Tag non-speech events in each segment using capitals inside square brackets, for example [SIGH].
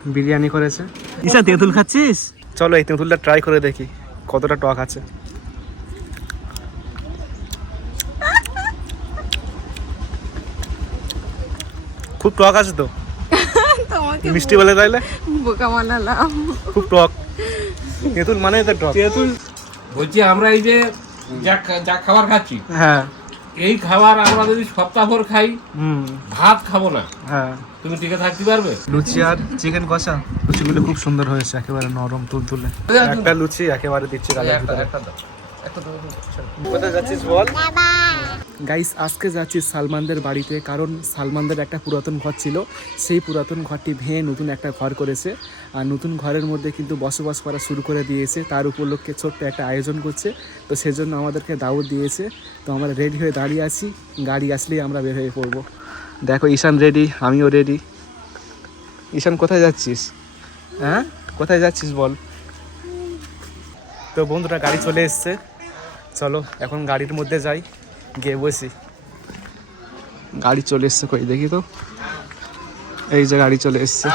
বিরিয়ানি করেছে। ঈশা তেঁতুল খাচ্ছিস? চলো এই তেঁতুলটা ট্রাই করে দেখি কতটা টক আছে। খুব টক আছে তো? [LAUGHS] মিষ্টি বলে তাইলে? বোকা বানালাম। খুব টক। তেঁতুল মানে তো টক। তেঁতুল বলছি আমরা এই যে যা যা খাবার খাচ্ছি হ্যাঁ। এই খাবার আমরা যদি সপ্তাহভর খাই হুম। ভাত খাব না। হ্যাঁ। তুমি টিকে থাকতে পারবে? লুচি আর চিকেন কষা? লুচিগুলো খুব সুন্দর হয়েছে একেবারে নরম তুলতুলে। একটা লুচি একেবারে দিচ্ছি একটা দাও। কোথায় যাচ্ছিস বল? গাইস আজকে যাচ্ছি সালমানদের বাড়িতে, কারণ সালমানদের একটা পুরাতন ঘর ছিল। সেই পুরাতন ঘরটি ভেঙে নতুন একটা ঘর করেছে। আর নতুন ঘরের মধ্যে কিন্তু বসবাস করা শুরু করে দিয়েছে। তার উপলক্ষে ছোট্ট একটা আয়োজন করছে। তো সেজন্য আমাদেরকে দাওয়াত দিয়েছে। তো আমরা রেডি হয়ে দাঁড়িয়ে আছি। গাড়ি আসলেই আমরা বের হয়ে পড়ব। দেখো, ঈশান রেডি আমিও রেডি ঈশান, কোথায় যাচ্ছিস? হ্যাঁ? কোথায় যাচ্ছিস বল। তো বন্ধুরা, গাড়ি চলে এসছে। চলো, এখন গাড়ির মধ্যে যাই। গিয়ে বসি। গাড়ি চলে এসছে কই দেখি তো। এই যে গাড়ি চলে এসছে।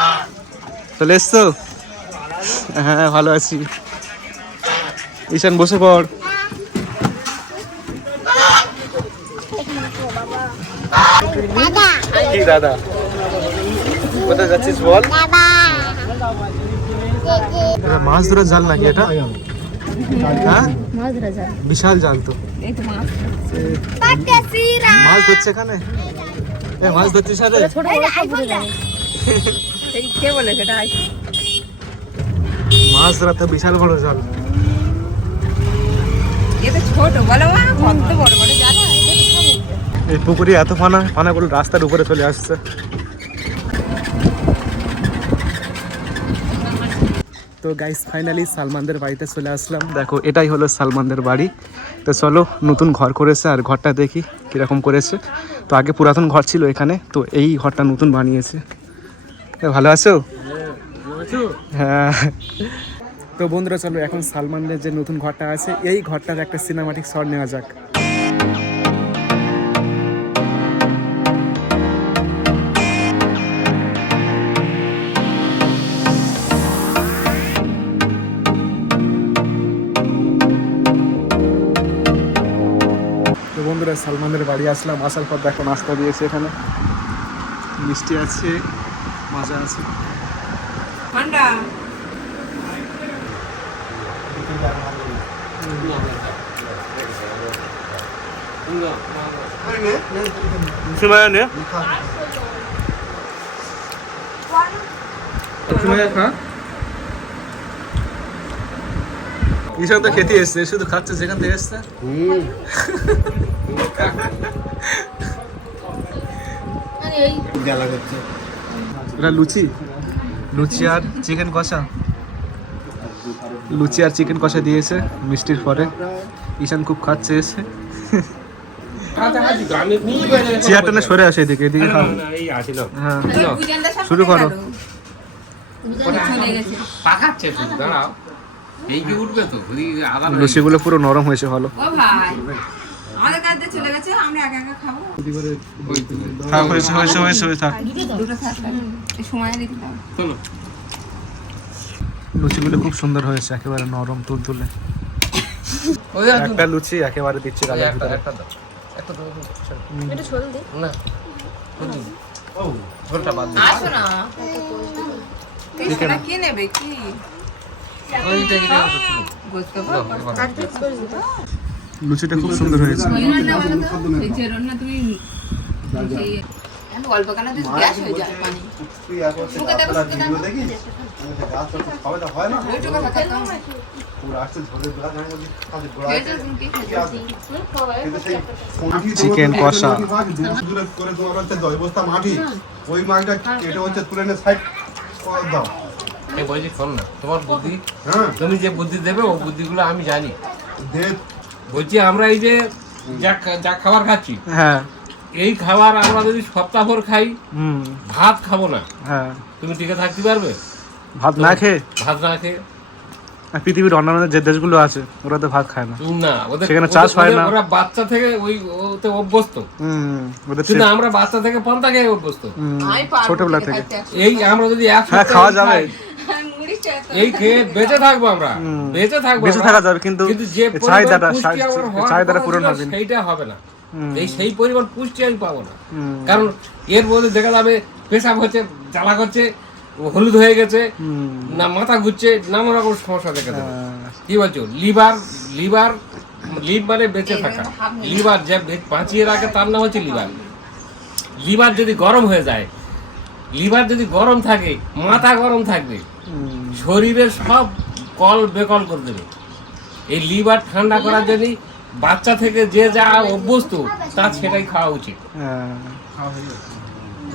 চলে এসছো? হ্যাঁ ভালো আছি। ঈশান বসে পড়। কি দাদা? কোথায় যাচ্ছিস বল? মাছ ধরার জাল নাকি এটা? হ্যাঁ? বিশাল জাল তো। মাছ। ধরছে এখানে? এ মাছ ধরছে সেটা? মাছ ধরা তো বিশাল বড় জাল। এই পুকুরে এত পানা পানাগুলো রাস্তার উপরে চলে আসছে। তো গাইস ফাইনালি সালমানদের বাড়িতে চলে আসলাম। দেখো, এটাই হলো সালমানদের বাড়ি। তো চলো, নতুন ঘর করেছে আর ঘরটা দেখি কীরকম করেছে। তো আগে পুরাতন ঘর ছিল এখানে, তো এই ঘরটা নতুন বানিয়েছে। ভালো আছো? হ্যাঁ। তো বন্ধুরা, চলো, এখন সালমানের যে নতুন ঘরটা আছে, এই ঘরটার একটা সিনেমাটিক শট নেওয়া যাক। সালমানের বাড়ি আসলাম আসার পর দেখো নাস্তা দিয়েছে এখানে। মিষ্টি আছে মজা আছে। ঠান্ডা সুমায়া খা। ঈশান তো খেতে এসছে শুধু খাচ্ছে যেখান থেকে এসছে? এটা লুচি। লুচি আর চিকেন কষা। লুচি আর চিকেন কষা দিয়েছে মিষ্টির পরে। ঈশান খুব খাচ্ছে এসে। চেয়ারটা না সরে আসে এদিকে এদিকে খাও। হ্যাঁ। শুরু করো। পাকাচ্ছে দাঁড়াও। এই কি উঠবে তো যদি লুচিগুলো পুরো নরম হয়েছে ভালো। ও ভাই আমাদের কাছে চলে গেছে আমরা একা একা খাব। থাক হয়েছে হয়েছে হয়েছে হয়েছে থাক। দুটো থাক সময় দিতে দাও। চলো। লুচিগুলো খুব সুন্দর হয়েছে একেবারে নরম তুলতুলে। একটা লুচি একেবারে দিচ্ছে গালের একটা ভিতরে। একটা দাও একটা দাও একটু ছোল দে না ও ঝোলটা বাদ দে। আসো না। কি নেবে কি? লুচিটা খুব সুন্দর হয়েছে। অল্প কেন গ্যাস হয়ে যায় পানি চিকেন কষা করে তোমার হচ্ছে দশ বস্তা মাটি। ওই মাছটা কেটে হচ্ছে তুলে এনে সাইড করে দাও। এই বলছি শোন না। তোমার বুদ্ধি হ্যাঁ। তুমি যে বুদ্ধি দেবে ও বুদ্ধিগুলো আমি জানি। বলছি আমরা এই যে যা যা খাবার খাচ্ছি হ্যাঁ। এই খাবার আমরা যদি সপ্তাহভর খাই ভাত খাব না। হ্যাঁ। তুমি টিকে থাকতে পারবে? ভাত না খেয়ে? ভাত না খেয়ে? আর পৃথিবীর অন্যান্য যে দেশগুলো আছে ওরা তো ভাত খায় না। না ওদের সেখানে চাষ হয় না। ওরা বাচ্চা থেকে ওই ওতে অভ্যস্ত। হুম ওদের কিন্তু আমরা বাচ্চা থেকে পান্তা খেয়ে অভ্যস্ত। ছোটবেলা থেকে। এই আমরা যদি এক সপ্তাহ খাওয়া যাবে। এই খেয়ে বেঁচে থাকব আমরা। বেঁচে থাকব বেঁচে থাকা যাবে কিন্তু যে চাহিদাটা পূরণ হবে সেইটা হবে না। এই সেই পরিমাণ পুষ্টি আমি পাবো না। কারণ এর মধ্যে দেখা যাবে পেশাব হচ্ছে জ্বালা করছে হলুদ হয়ে গেছে না মাথা ঘুরছে নানা রকম সমস্যা দেখা যাবে। হ্যাঁ। কি বলছো? লিভার লিভার লিভ মানে বেঁচে থাকা। লিভার যে বাঁচিয়ে রাখে তার নাম হচ্ছে লিভার। লিভার যদি গরম হয়ে যায় লিভার যদি গরম থাকে মাথা গরম থাকবে। শরীরের সব কল বেকল করে দেবে। এই লিভার ঠান্ডা করার জন্য বাচ্চা থেকে যে যা অভ্যস্ত তা সেটাই খাওয়া উচিত। হ্যাঁ।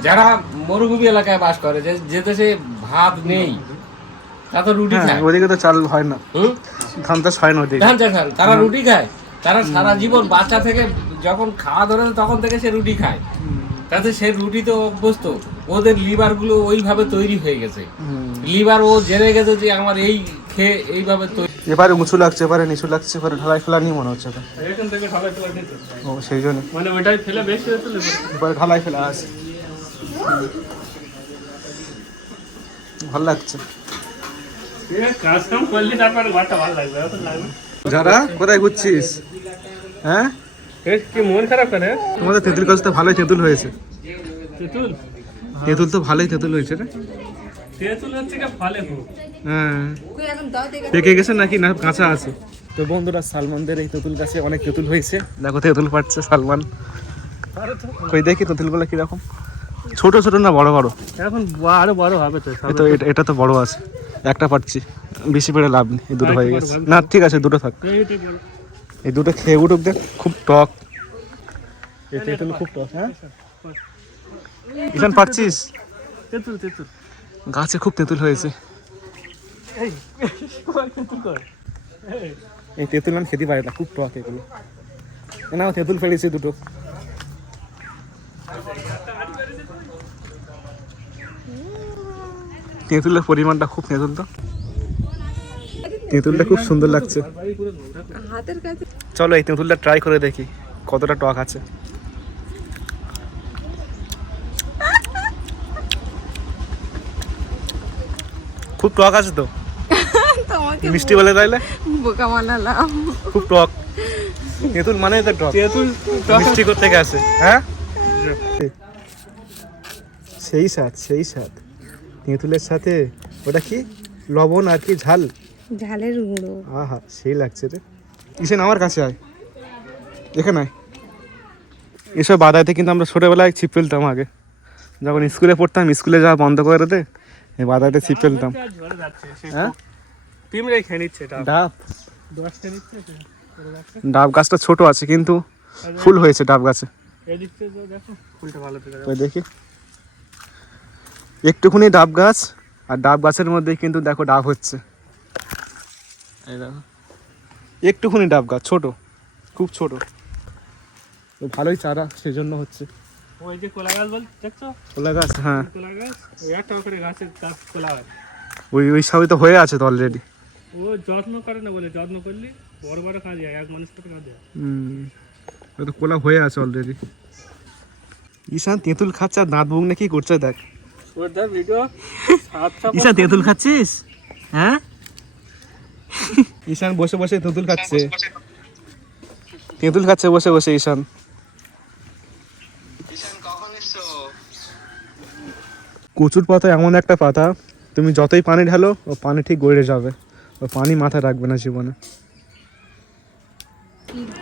যারা মরুভূমি এলাকায় বাস করে যে দেশে ভাত নেই তা তো রুটি হ্যাঁ খায়। ওদিকে তো চাল হয় না? ধান চাষ হয় না ওদিকে। ধান চাষ হয়। তারা রুটি খায়। তারা সারা জীবন বাচ্চা থেকে যখন খাওয়া ধরে তখন থেকে সে রুটি খায়। তাতে সে রুটিতে অভ্যস্ত। ওদের লিভারগুলো ওইভাবে তৈরি হয়ে গেছে। লিভার ও জেনে গেছে যে আমার এই খেয়ে এইভাবে তৈরি এবারে উঁচু লাগছে এবারে নিচু লাগছে এবারে ঢালাই ফেলা নিয়ে মনে হচ্ছে তো। থেকে ঢালাই ফেলা দিত ও সেই জন্য। মানে ওইটাই ফেলে বেশি হয়ে এবারে ঢালাই ফেলা আছে। ভালো লাগছে। যারা কোথায় ঘুরছিস? হ্যাঁ? কি মন খারাপ করে তোমাদের তেঁতুল গাছ তো ভালোই তেঁতুল হয়েছে। তেঁতুল? তেঁতুল তো ভালোই তেঁতুল হয়েছে রে। তেঁতুল হচ্ছে কি ফলে হোক। হ্যাঁ। পেকে গেছে নাকি? না কাঁচা আছে। তো বন্ধুরা সালমানদের এই তেঁতুল গাছে অনেক তেঁতুল হয়েছে। দেখো তেঁতুল পাচ্ছে সালমান। আরও ওই দেখি তেঁতুলগুলো কীরকম? ছোট ছোট না বড় বড়? এখন আরও বড় হবে তো তো এটা- এটা তো বড় আছে। একটা পাচ্ছি বেশি পেড়ে লাভ নেই দুটো হয়ে গেছে। না ঠিক আছে দুটো থাক। এই দুটো খেয়ে উঠুক দেখ খুব টক। এই তেঁতুল খুব টক হ্যাঁ? ইখান পাচ্ছিস তেঁতুল তেঁতুল। গাছে খুব তেঁতুল হয়েছে। এই তেঁতুল আমি খেতে পারি না খুব টক এগুলো। না তেঁতুল ফেলেছে দুটো। তেঁতুলের পরিমাণটা খুব তেঁতুল তো। তেঁতুলটা খুব সুন্দর লাগছে। চলো এই তেঁতুলটা ট্রাই করে দেখি কতটা টক আছে। খুব টক আছে তো? মিষ্টি বলে তাইলে? বোকা বানালাম। খুব টক। তেঁতুল মানে তো টক। তেঁতুল মিষ্টি করতে গেছে হ্যাঁ? সেই স্বাদ সেই স্বাদ। তেঁতুলের সাথে ওটা কি? লবণ আর কি ঝাল? ঝালের গুঁড়ো। আহা সেই লাগছে রে। ইসেন আমার কাছে আয়। এখানে আয়। এসব বাদাইতে কিন্তু আমরা ছোটোবেলায় ছিপ ফেলতাম আগে। যখন স্কুলে পড়তাম স্কুলে যাওয়া বন্ধ করে দে এই বাদাইতে ছিপ ফেলতাম। হ্যাঁ? ডাব। ডাব গাছটা ছোট আছে কিন্তু ফুল হয়েছে ডাব গাছে। দেখো দেখি। একটুখানি ডাব গাছ আর ডাব গাছের মধ্যে কিন্তু দেখো ডাব হচ্ছে। দেখো একটুখানি ডাব গাছ ছোট খুব ছোট। তো ভালোই চারা সেজন্য হচ্ছে। ওই যে কোলা গাছ বল দেখছ? কলা গাছ হ্যাঁ। কোলা গাছ? ওই একটা করে গাছের গাছ কোলা হয়। ওই ওই সবই তো হয়ে আছে তো অলরেডি ও যত্ন করে না বলে যত্ন করলে বড় বড় কাজ হয় এক মানুষ করে কাজ হয় ওই তো কোলা হয়ে আছে অলরেডি ঈশান তেঁতুল খাচ্ছে আর দাঁত বুক কি করছে দেখ। ওর ভিডিও ঈশান তেঁতুল খাচ্ছিস? হ্যাঁ? ঈশান বসে বসে তেঁতুল খাচ্ছে। তেঁতুল খাচ্ছে বসে বসে ঈশান। কচুর পাতা এমন একটা পাতা তুমি যতই পানি ঢালো ও পানি ঠিক গড়ে যাবে। ও পানি মাথায় রাখবে না জীবনে।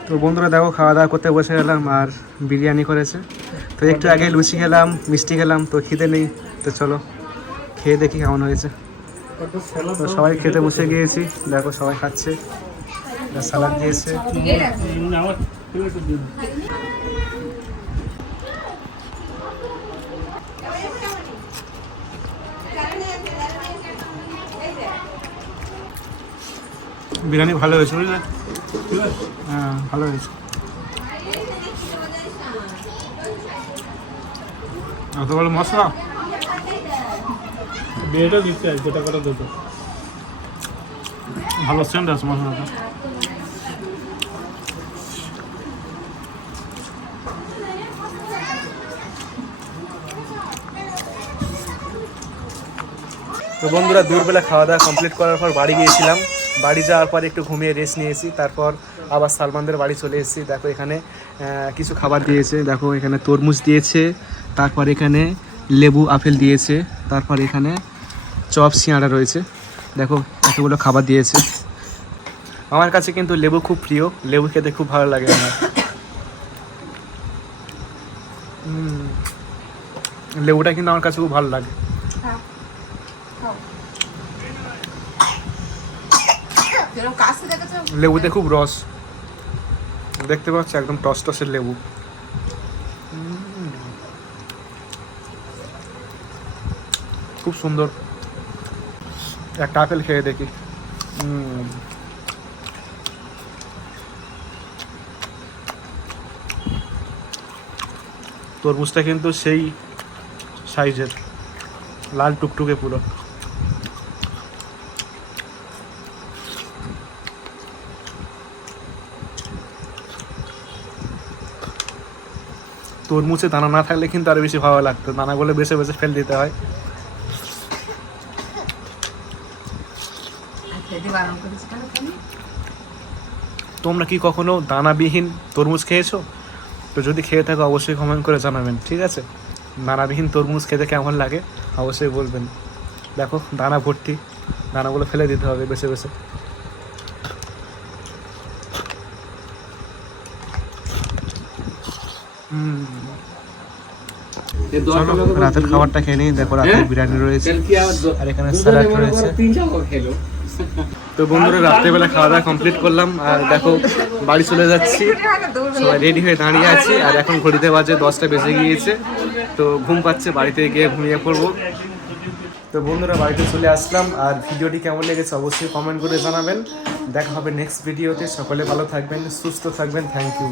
তো বন্ধুরা দেখো খাওয়া দাওয়া করতে বসে গেলাম আর বিরিয়ানি করেছে। তো একটু আগে লুচি খেলাম মিষ্টি খেলাম তো খিদে নেই তো চলো খেয়ে দেখি কেমন হয়েছে। তো সবাই খেতে বসে গিয়েছি। দেখো সবাই খাচ্ছে। সালাদ দিয়েছে। বিরিয়ানি ভালো হয়েছে বুঝলে? হ্যাঁ ভালো হয়েছে। অত বড় মশলা? বিয়েটা যেটা করা ভালো আছে তো বন্ধুরা দূরবেলা খাওয়া দাওয়া কমপ্লিট করার পর বাড়ি গিয়েছিলাম। বাড়ি যাওয়ার পর একটু ঘুমিয়ে রেস্ট নিয়েছি। তারপর আবার সালমানদের বাড়ি চলে এসেছি। দেখো এখানে কিছু খাবার দিয়েছে। দেখো এখানে তরমুজ দিয়েছে, তারপর এখানে লেবু, আপেল দিয়েছে, তারপর এখানে চপ সিঙাড়া রয়েছে। দেখো, এতগুলো খাবার দিয়েছে। আমার কাছে কিন্তু লেবু খুব প্রিয়। লেবু খেতে খুব ভালো লাগে আমার। লেবুটা কিন্তু আমার কাছে খুব ভালো লাগে। লেবুতে খুব রস। দেখতে পাচ্ছ একদম টস টসের লেবু খুব সুন্দর। একটা আপেল খেয়ে দেখি। তরমুজটা কিন্তু সেই সাইজের, লাল টুকটুকে পুরো। তরমুজে দানা না থাকলে কিন্তু আরও বেশি ভালো লাগতো। দানাগুলো বেছে বেছে ফেল দিতে হয় আর খেতে বারণ করেছি কেন তুমি তোমরা কি কখনো দানাবিহীন তরমুজ খেয়েছো? তো যদি খেয়ে থাকো অবশ্যই কমেন্ট করে জানাবেন ঠিক আছে? দানাবিহীন তরমুজ খেতে কেমন লাগে? অবশ্যই বলবেন। দেখো দানা ভর্তি। দানাগুলো ফেলে দিতে হবে বেছে বেছে। রাতের খাবারটা খেয়ে নিই। দেখো রাতের বিরিয়ানি রয়েছে আর এখানে স্যালাড রয়েছে। তো বন্ধুরা, রাত্রেবেলা খাওয়া দাওয়া কমপ্লিট করলাম। আর দেখো, বাড়ি চলে যাচ্ছি। সবাই রেডি হয়ে দাঁড়িয়ে আছি। আর এখন ঘড়িতে বাজে দশটা বেজে গিয়েছে। তো ঘুম পাচ্ছে, বাড়িতে গিয়ে ঘুমিয়ে পড়ব। তো বন্ধুরা, বাড়িতে চলে আসলাম। আর ভিডিওটি কেমন লেগেছে অবশ্যই কমেন্ট করে জানাবেন। দেখা হবে নেক্সট ভিডিওতে সকলে ভালো থাকবেন, সুস্থ থাকবেন। Thank you